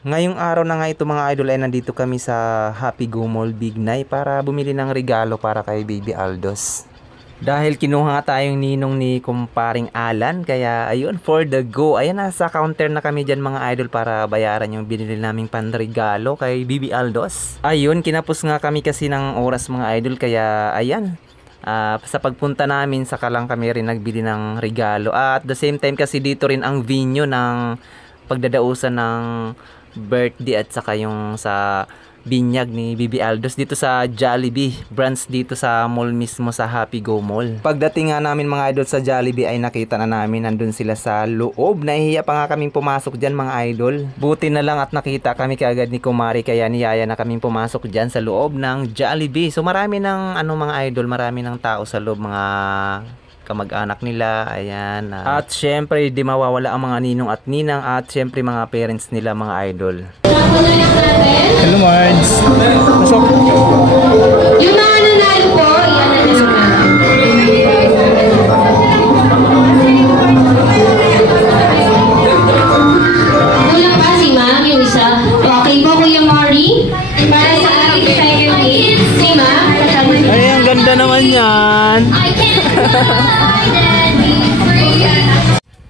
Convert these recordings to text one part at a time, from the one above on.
Ngayong araw na nga ito mga idol ay nandito kami sa Happy Go Mall Bignay para bumili ng regalo para kay Baby Aldos. Dahil kinuha nga tayong ninong ni kumparing Alan, kaya ayun, for the go. Ayan, nasa counter na kami dyan mga idol para bayaran yung binili naming panregalo kay Baby Aldos. Ayun, kinapos nga kami kasi ng oras mga idol, kaya ayan. Sa pagpunta namin, saka lang kami rin nagbili ng regalo. At the same time kasi dito rin ang venue ng pagdadausan ng birthday at saka yung sa binyag ni Baby Aldos dito sa Jollibee branch dito sa mall mismo sa Happy Go Mall. Pagdating nga namin mga idol sa Jollibee ay nakita na namin nandun sila sa loob. Nahihiya pa nga kaming pumasok dyan mga idol. Buti na lang at nakita kami kaagad ni Kumari, kaya niyaya na kaming pumasok dyan sa loob ng Jollibee. So marami ng mga idol, marami ng tao sa loob, mga kamag-anak nila, ayan. At syempre, di mawawala ang mga ninong at ninang at syempre mga parents nila mga idol. Hello Mards! Pasok! Yung mga nanalo po, yan na lang. Kulang pa si Ma'am, yung isa. Okay po, Kuya Mori. Para sa ating second gift, si Ma'am. Ay, ang ganda naman yan!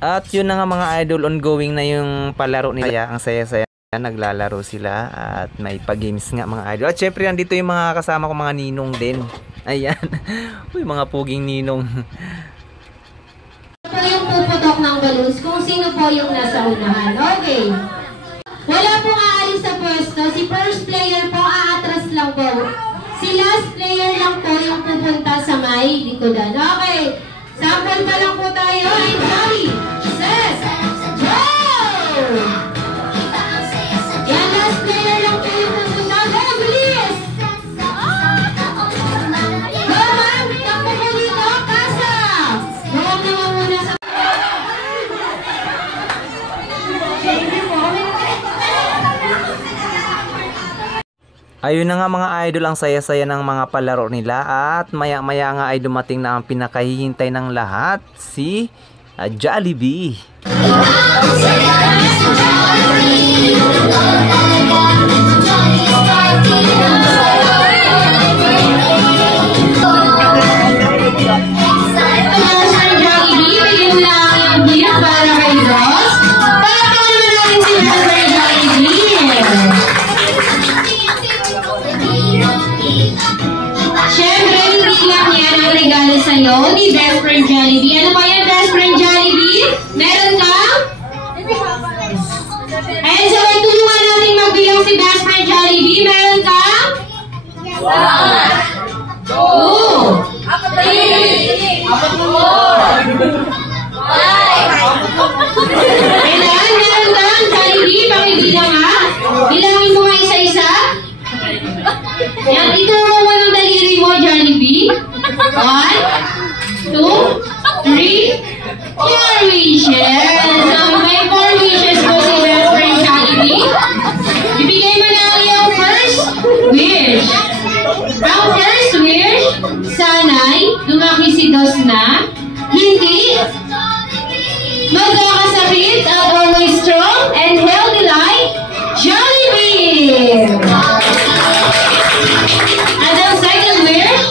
At yun na nga mga idol, ongoing na yung palaro nila. Ang saya-saya, naglalaro sila at may pag-games nga mga idol. At syempre nandito yung mga kasama ko, mga ninong din. Ayan. Uy, mga puging ninong. Po yung puputok ng balloons kung sino po yung nasa unahan. Okay. Wala pong aalis sa pwesto. Si first player po aatras lang po. Si last player lang po yung pupunta sa may likodan. Okay. Sample pa lang po tayo. I'm sorry. Set. Go! Yan, last player lang po yung pupunta. Go, bilis! Go, ma'am! Takbo po dito. Pasa! Huwag naman muna sa... Ayun na nga mga idol, ang saya-saya ng mga palaro nila at maya-maya nga ay dumating na ang pinakahihintay ng lahat, si Jollibee. Sa'yo ni Best Friend Jollibee. Ano ba yan, Best Friend Jollibee? Meron ka? Ayan, so tulungan natin magbilang si Best Friend Jollibee. Meron ka? 1, 2, 3, 4, 5. Kailan? Meron ka? Jollibee, pakibilang ha? Bilangin mo nga isa-isa. Yan, ituro mo ng daliri mo, Jollibee. 1, 2, 3, 4 wishes. So, may 4 wishes po si Best Friend Jollibee. Ibigay mo na yung first wish. Ang first wish, sana'y lumaki si Dos na hindi magkakasakit at always strong and healthy like Jollibee. At ang second wish,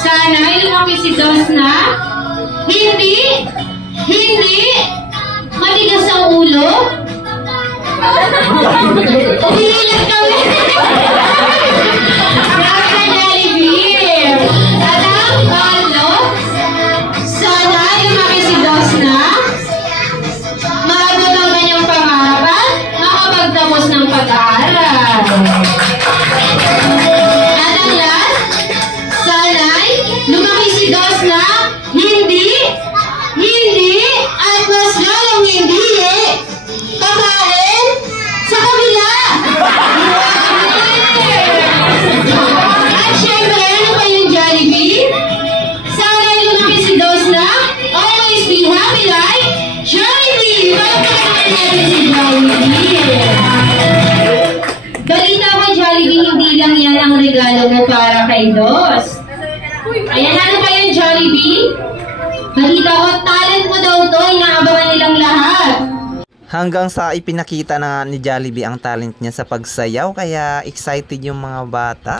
sana'y lumaki si Dos na hindi matigas ang ulo. Umiilag kami. Grabe na Jollibee. At ang palo, sana'y lumaki si Dos na maabot ang kanyang pangarap at makapagtapos ng pag-aaral. At ang last, sana'y lumaki si Dos na hindi at mas lalong hindi kakain sa kabila. At syempre, ano pa yung Jollibee? Sana'y lumaki si Dos na always be happy like Jollibee. Pagkakain natin si Jollibee. Balita ko, Jollibee, hindi lang yan ang regalo mo para kay Dos. Ayan, ano pa yung Jollibee? Balita ko, talent mo daw to, inaabangan nilang lahat. Hanggang sa ipinakita na ni Jollibee ang talent niya sa pagsayaw, kaya excited yung mga bata.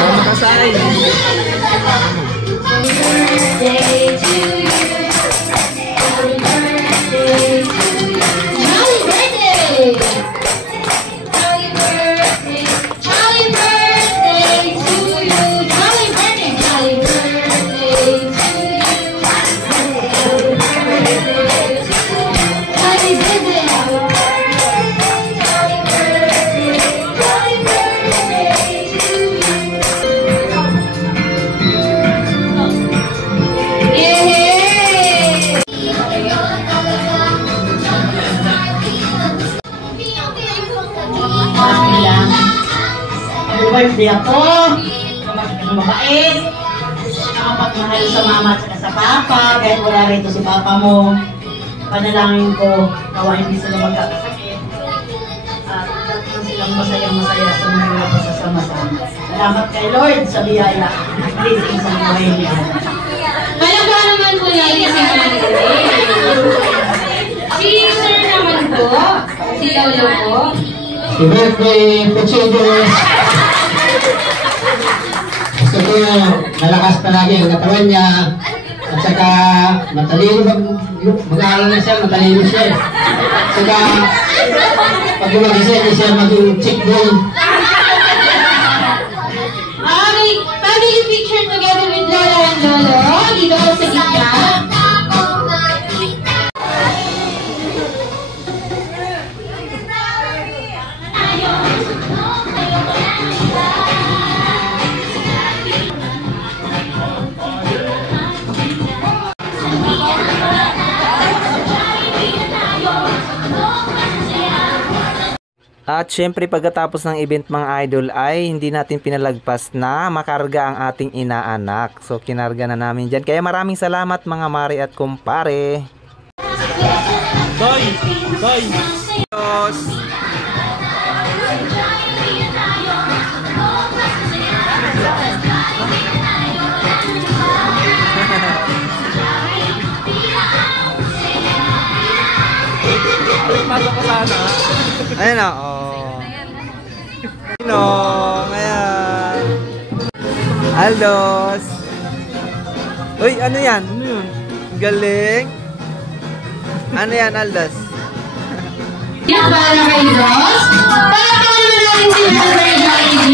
Makasay. Birthday ako, mabait, nakapagmahal sa mama at sa papa, kahit wala rito si papa mo. Panalangin ko, nawa hindi sila magkakasakit. At silang masayang-masaya sa mga pasasama-sama. Salamat kay Lord sa biyaya. Blessing sa buhay niya. Alam ko naman po yan si Manny. Si Sir naman po, si Lolo po. Si birthday Puchidos. Gusto ko malakas palagi ang katawan niya. At saka matalino mag-aaral na siya, matalino siya. At saka pag gumagising hindi siya maging cheekbone. Okay, family picture together with Lola and Lolo. Dito sa gitna. At syempre pagkatapos ng event mga idol ay hindi natin pinalagpas na makarga ang ating inaanak. So kinarga na namin dyan. Kaya maraming salamat mga mare at kumpare. Toy! Toy! Pasok ko sana. Ayan na, oh. Ninong, ayan. Aldos. Uy, ano yan? Ano yun? Galing. Ano yan, Aldos? Para kay Ross. Para naman natin si Mother Jollibee.